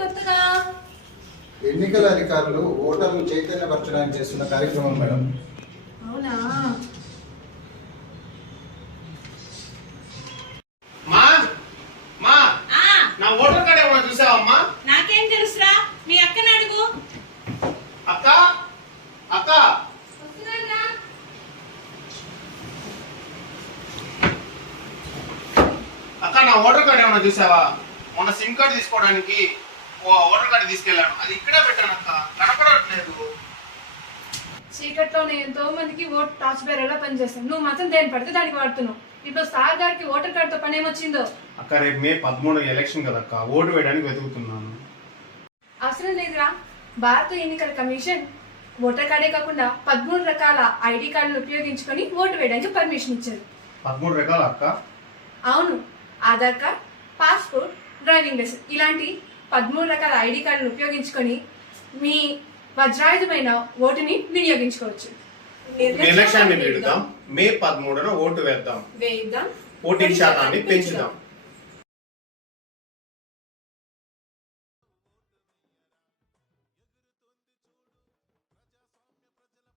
కొత్తగా? ఎన్నికల అధికారులు ఓటర్లు చైతన్యపరచడానికి చేస్తున్న కార్యక్రమం మేడం. అవునా? నా ఓటర్ కార్డు ఏమన్నా చూసావమ్మా? నాకేం తెలుసురా, మీ అక్కని అడుగు. అక్క అక్క అక్క నా ఓటర్ కార్డు ఏమన్నా చూసావా? మొన్న సిమ్ కార్డు తీసుకోవడానికి ఓటర్ కార్డు తీసుకెళ్ళాను, అది ఇక్కడే పెట్టాను అక్క, కనపడట్లేదు. చీకట్లో నేను ఎంతో మందికి ఓట్ టార్చ్ బేర్ ఎలా పనిచేస్తాను, నువ్వు మాత్రం దేని పడితే దానికి వాడుతున్నావు. ఇప్పుడు సార్ గారికి ఓటర్ కార్డుతో పని ఏమొచ్చిందో? అక్క రేపు మే 13 ఎలక్షన్ కదక్క, ఓటు వేయడానికి వెతుకుతున్నాను. అవసరం లేదురా, భారత ఎన్నికల కమిషన్ ఓటర్ కార్డే కాకుండా 13 రకాల ఐడి కార్డులు ఉపయోగించుకొని ఓటు వేయడానికి పర్మిషన్ ఇచ్చారు. 13 రకాల అక్క? అవును, Aadhaar card, passport, driving licence ఇలాంటి 13 రకాల ఐడి కార్డులు ఉపయోగించుకొని మీ వజ్రాయుధమైన ఓటుని వినియోగించుకోవచ్చు. ఎలక్షన్ మే 13న ఓటు వేద్దాం, వేద్దాం, ఓటింగ్ శాతాన్ని పెంచుదాం.